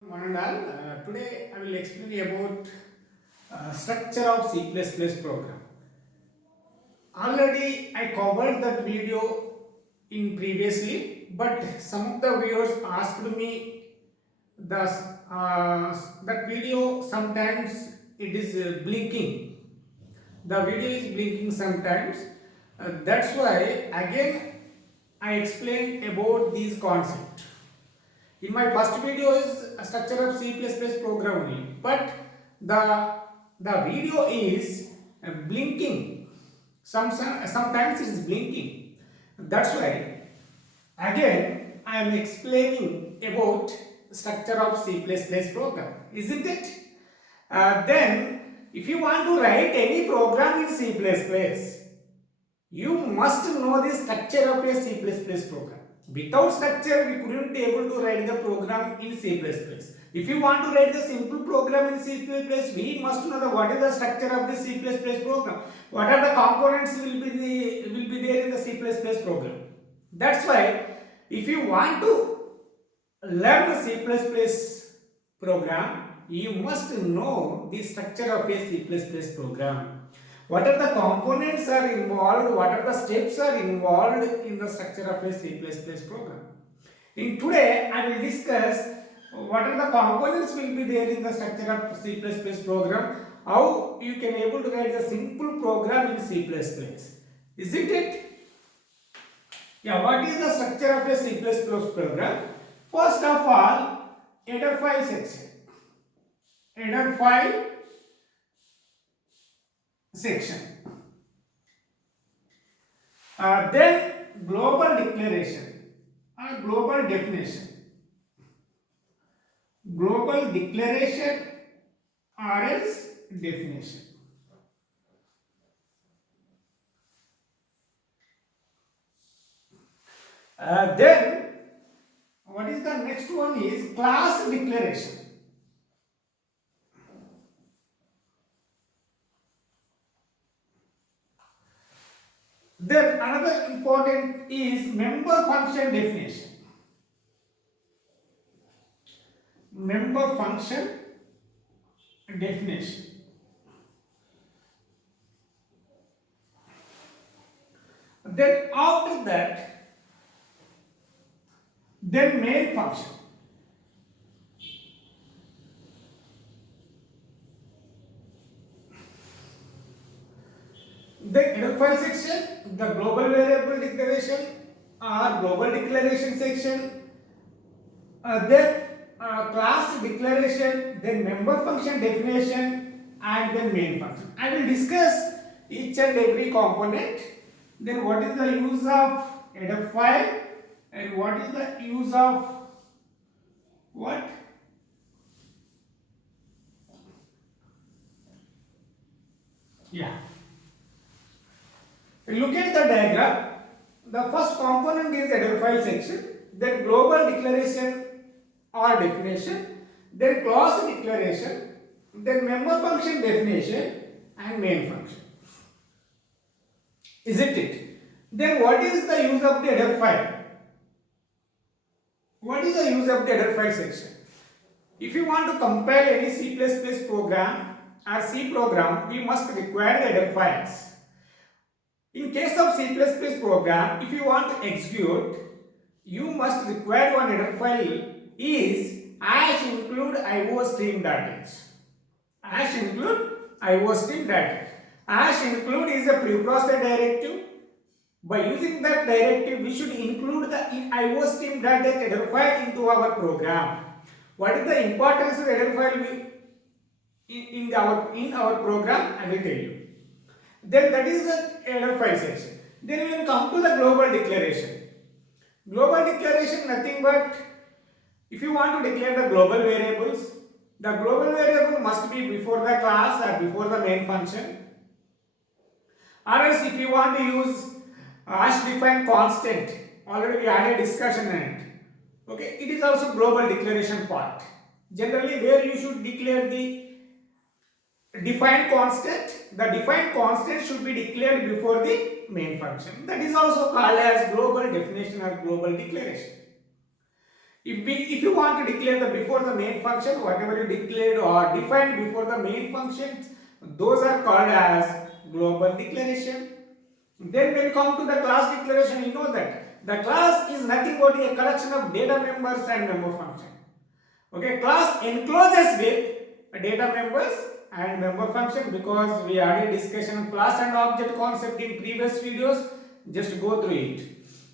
One and all, today I will explain about structure of C++ program. Already I covered that video in previously, but some of the viewers asked me the that video sometimes it is blinking. The video is blinking sometimes. That's why again I explained about these concepts. In my first video is a structure of C++ program only, but the video is blinking. Sometimes it is blinking. That's why again I am explaining about structure of C++ program, isn't it? Then if you want to write any program in C++, you must know the structure of a C++ program. Without structure, we couldn't able to write the program in C++. If you want to write the simple program in C++, we must know what is the structure of the C++ program. What are the components will be there in the C++ program. That's why if you want to learn the C++ program, you must know the structure of a C++ program. What are the components are involved, what are the steps are involved in the structure of a C++ program. In today, I will discuss what are the components will be there in the structure of C++ program, how you can able to write a simple program in C++. Isn't it? Yeah, what is the structure of a C++ program? First of all, header file section. Header file section. Then global declaration or global definition. Global declaration or else definition. Then what is the next one is class declaration. Then another important is member function definition. Member function definition. Then after that, then main function. The header file section, the global variable declaration or global declaration section, then class declaration, then member function definition, and then main function. I will discuss each and every component. Then what is the use of header file and what is the use of what? Yeah. Look at the diagram. The first component is header file section, then global declaration or definition, then class declaration, then member function definition, and main function. Isn't it? Then what is the use of the header file? What is the use of the header file section? If you want to compile any C++ program or C program, we must require the header files. In case of C++ program, if you want to execute, you must require one header file is hash include iostream.h. Hash include iostream.h. Hash include is a preprocessor directive. By using that directive, we should include the iostream.h header file into our program. What is the importance of header file in our program? I will tell you. Then that is the header file section. Then we will come to the global declaration. Global declaration nothing but if you want to declare the global variables, the global variable must be before the class or before the main function. Or else if you want to use hash defined constant, already we had a discussion on it. Okay, it is also global declaration part. Generally, where you should declare the defined constant, the defined constant should be declared before the main function. That is also called as global definition or global declaration. If you want to declare the before the main function, whatever you declared or defined before the main functions, those are called as global declaration. Then when you come to the class declaration, you know that the class is nothing but a collection of data members and member function. Okay, class encloses with data members and member function, because we already discussion on class and object concept in previous videos. Just go through it.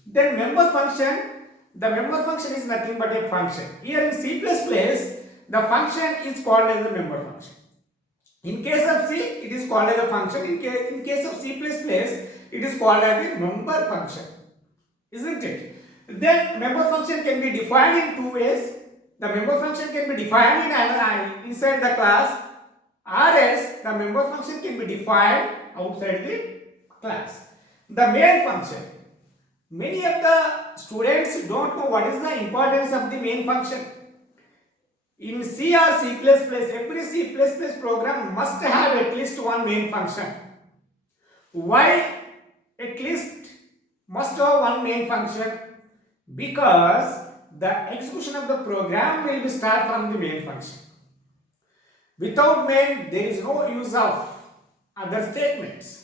Then member function, the member function is nothing but a function. Here in C++, the function is called as a member function. In case of C, it is called as a function. In case of C++, it is called as a member function, isn't it? Then member function can be defined in two ways. The member function can be defined inside the class, or else the member function can be defined outside the class. The main function. Many of the students don't know what is the importance of the main function. In C or C++, every C++ program must have at least one main function. Why at least must have one main function? Because the execution of the program will be start from the main function. Without main, there is no use of other statements.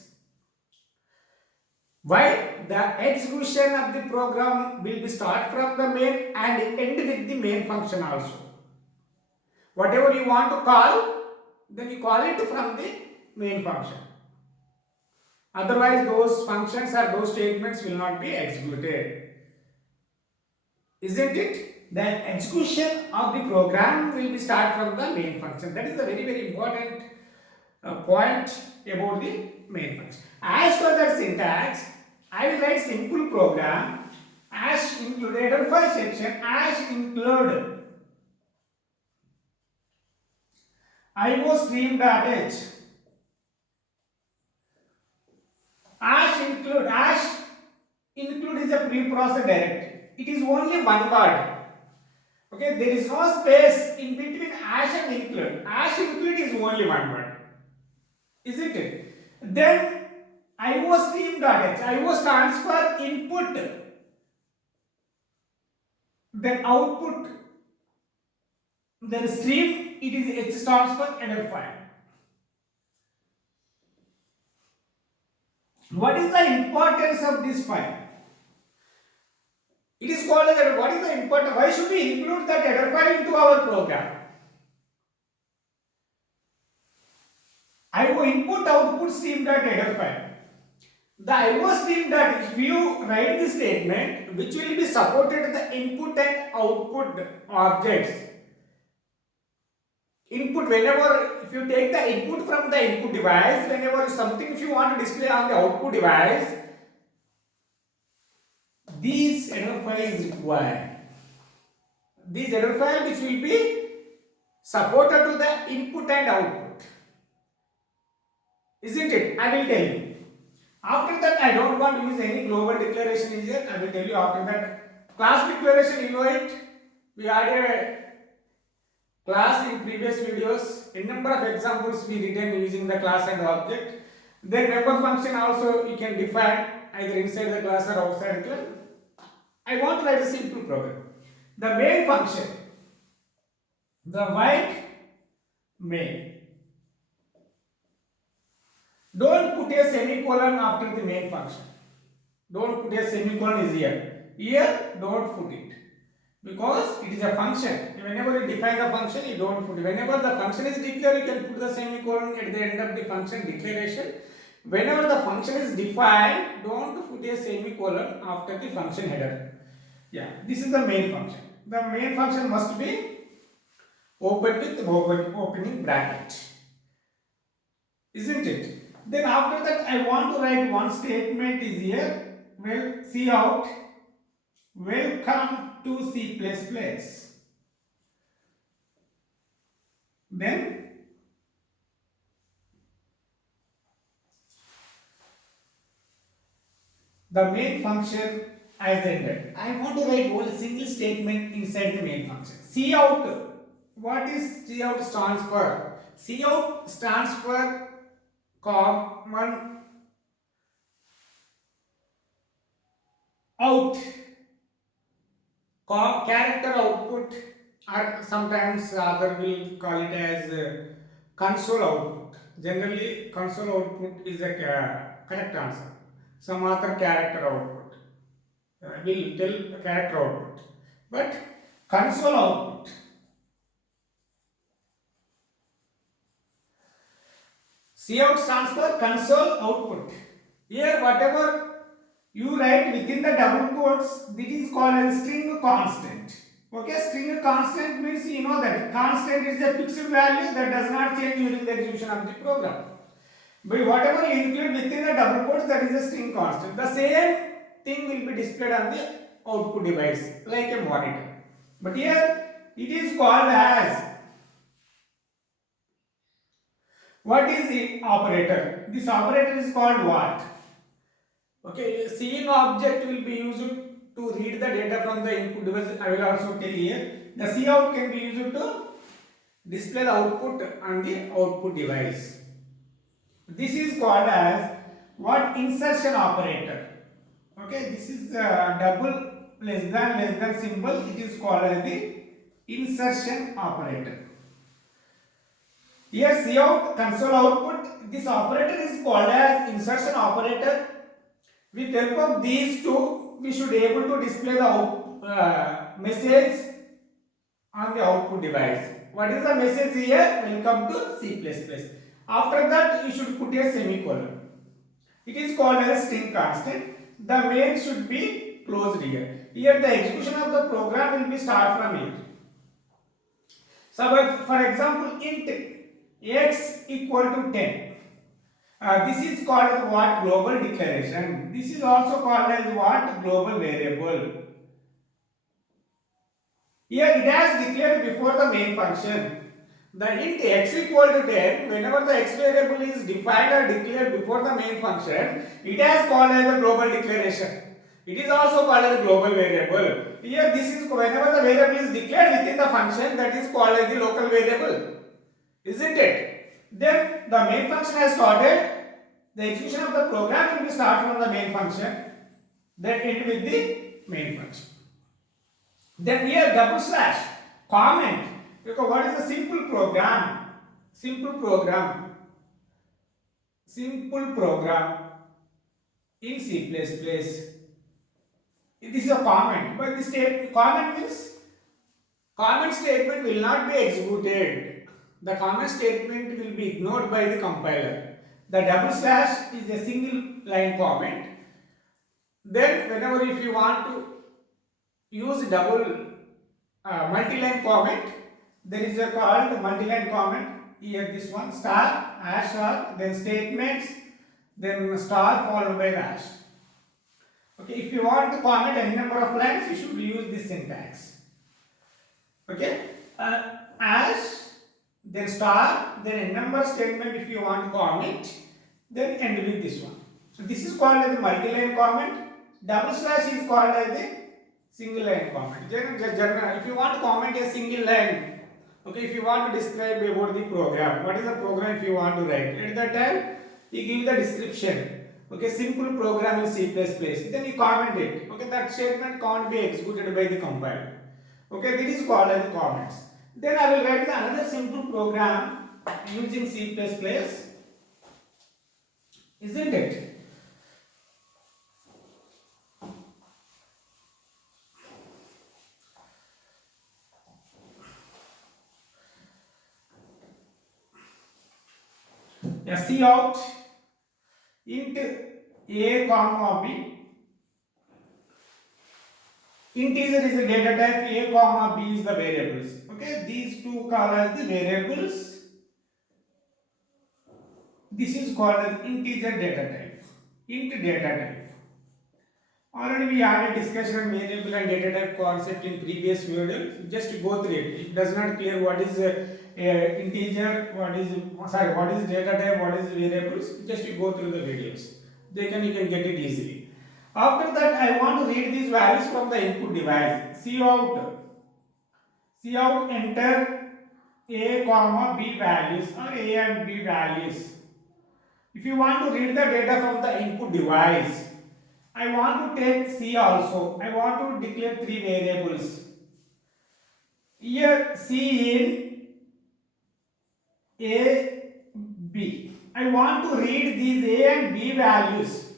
Why? The execution of the program will be start from the main and end with the main function also. Whatever you want to call, then you call it from the main function. Otherwise, those functions or those statements will not be executed. Isn't it? The execution of the program will be start from the main function. That is a very, very important point about the main function. As for that syntax, I will write simple program as include header file section as include iostream.h include is a preprocessed directory. It is only one word. Okay, there is no space in between ash and include. Ash include is only one word, isn't it? Then iostream.h. IO stands for input. Then output. Then stream, it is H stands for header file. What is the importance of this file? It is called as what is the important? Why should we include that header file into our program? IO input output stream.header file. The IO stream that if you write the statement which will be supported the input and output objects. Input, whenever if you take the input from the input device, whenever something if you want to display on the output device, these header file is required. These header file which will be supported to the input and output. Isn't it? I will tell you. After that, I don't want to use any global declaration is here. I will tell you after that. Class declaration, you know it. We had a class in previous videos. A number of examples we written using the class and the object. Then member function also you can define either inside the class or outside the class. I want to write a simple program. The main function, the white main. Don't put a semicolon after the main function. Don't put a semicolon is here. Here, don't put it. Because it is a function. Whenever you define the function, you don't put it. Whenever the function is declared, you can put the semicolon at the end of the function declaration. Whenever the function is defined, don't put a semicolon after the function header. Yeah, this is the main function. The main function must be open with opening bracket. Isn't it? Then after that, I want to write one statement is here. Well, see out. Welcome to C++. Then the main function has ended. I want to write one single statement inside the main function. See out. What is see out stands for? See out stands for common out. character output, or sometimes other will call it as console output. Generally, console output is a correct answer. Some other character output will tell character output, but console output. Cout stands for console output. Here, whatever you write within the double quotes, this is called as string constant. Okay, string constant means you know that constant is a fixed value that does not change during the execution of the program. But whatever you include within the double quotes, that is a string constant. The same thing will be displayed on the output device like a monitor. But here it is called as, what is the operator? This operator is called what? Okay, scene object will be used to read the data from the input device. I will also tell here. The cout can be used to display the output on the output device. This is called as what? Insertion operator. Okay, this is the double less than symbol. It is called as the insertion operator. Here cout console output. This operator is called as insertion operator. With help of these two, we should be able to display the message on the output device. What is the message here? Welcome to C++. After that, you should put a semicolon. It is called as string constant. The main should be closed here. Here, the execution of the program will be start from here. So, for example, int x equal to 10. This is called as what? Global declaration. This is also called as what? Global variable. Here it has declared before the main function. The int x equal to 10, whenever the x variable is defined or declared before the main function, it has called as a global declaration. It is also called as a global variable. Here this is whenever the variable is declared within the function, that is called as the local variable. Isn't it? Then the main function has started. The execution of the program will be start from the main function, then end with the main function. Then here double slash comment, because what is a simple program? Simple program in C++. This is a comment, but the comment means comment statement will not be executed. The comment statement will be ignored by the compiler. The double slash is a single line comment. Then whenever if you want to use double multi-line comment, there is a called multi-line comment. Here this one, star, hash star, then statements, then star followed by hash. Okay, if you want to comment any number of lines, you should use this syntax. Okay, hash, then star, then a number statement if you want to comment, then end with this one. So this is called as the multi-line comment. Double slash is called as the single line comment. If you want to comment a single line, okay, if you want to describe about the program, what is the program if you want to write, at that time you give the description. Okay, simple program in C++. Then you comment it. Okay, that statement can't be executed by the compiler. Okay, this is called as the comments. Then I will write another simple program using C++, isn't it? Yeah, cout int a comma b. Integer is the data type, a comma b is the variables. Okay, these two called as the variables. This is called as integer data type. Int data type. Already we had a discussion on variable and data type concept in previous video. Just to go through it. It does not clear what is integer, what is data type, what is variables. Just to go through the videos. You can get it easily. After that, I want to read these values from the input device. Cout enter a comma b values or a and b values. If you want to read the data from the input device, I want to take C also. I want to declare three variables. Here C in A, B. I want to read these A and B values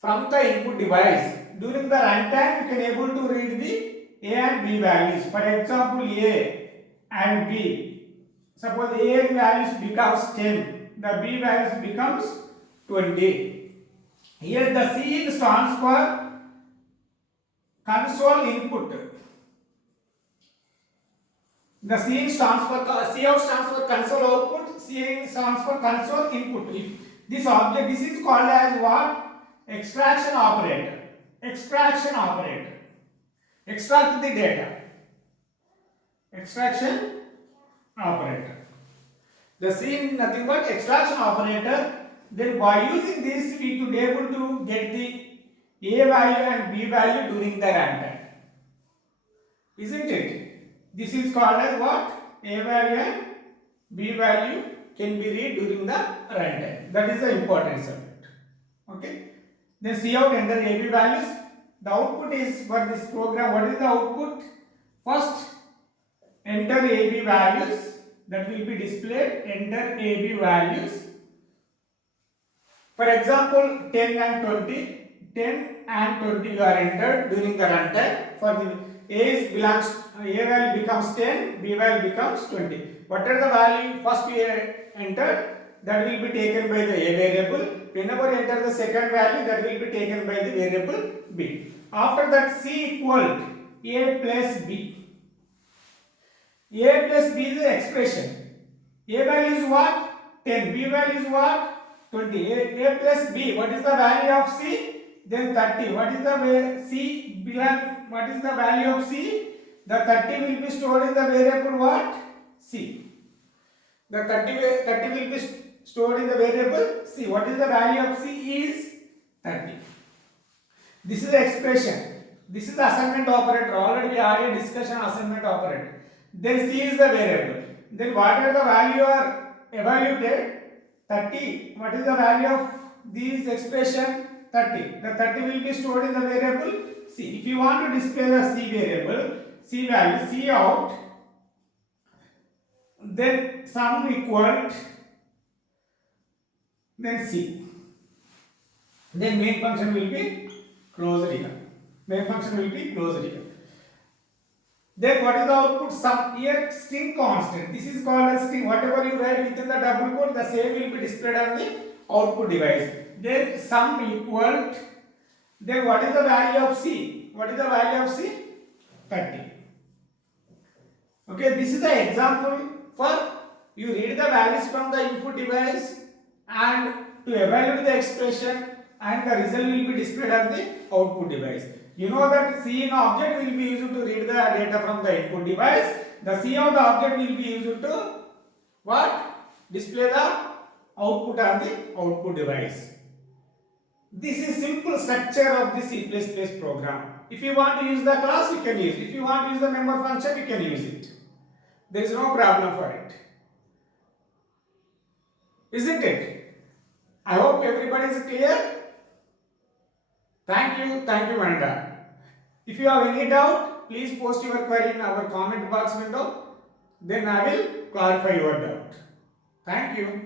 from the input device. During the runtime, you can able to read the A and B values. For example, A and B. Suppose A values becomes 10, the B values becomes 20. Here the C stands for console input. The C stands for Cout stands for console output. C stands for console input. If this object, this is called as what? Extraction operator. Extraction operator. Extract the data. Extraction operator. The C is nothing but extraction operator. Then by using this, we could able to get the A value and B value during the runtime. Isn't it? This is called as what? A value and B value can be read during the runtime. That is the importance of it. Okay. Then Cout enter AB values. The output is for this program. What is the output? First, enter AB values. That will be displayed. Enter AB values. For example, 10 and 20. 10 and 20 you are entered during the runtime. For the A value becomes 10, B value becomes 20. Whatever the value first you entered, that will be taken by the A variable. Whenever you enter the second value, that will be taken by the variable B. After that, C equal A plus B. A plus B is the expression. A value is what? 10. B value is what? 20. A plus B. What is the value of C? Then 30. What is the C belong? What is the value of C? The 30 will be stored in the variable what? C. The 30 will be stored in the variable C. What is the value of C is 30. This is the expression. This is the assignment operator. Already we had a discussion assignment operator. Then C is the variable. Then whatever the value are evaluated, 30. What is the value of this expression? 30. The 30 will be stored in the variable C. If you want to display the C variable, C value, Cout, then sum equal, then C. Then main function will be closed here. Main function will be closed here. Then what is the output? Sum. Here string constant. This is called as string. Whatever you write within the double quote, the same will be displayed on the output device. Then sum equal. Then what is the value of C? What is the value of C? 30. Okay, this is the example for you read the values from the input device and to evaluate the expression, and the result will be displayed on the output device. You know that Cin object will be used to read the data from the input device. The Cout object will be used to what? Display the output on the output device. This is simple structure of the C++ program. If you want to use the class, you can use it. If you want to use the member function, you can use it. There is no problem for it. Isn't it? I hope everybody is clear. Thank you, Vanda. If you have any doubt, please post your query in our comment box window. Then I will clarify your doubt. Thank you.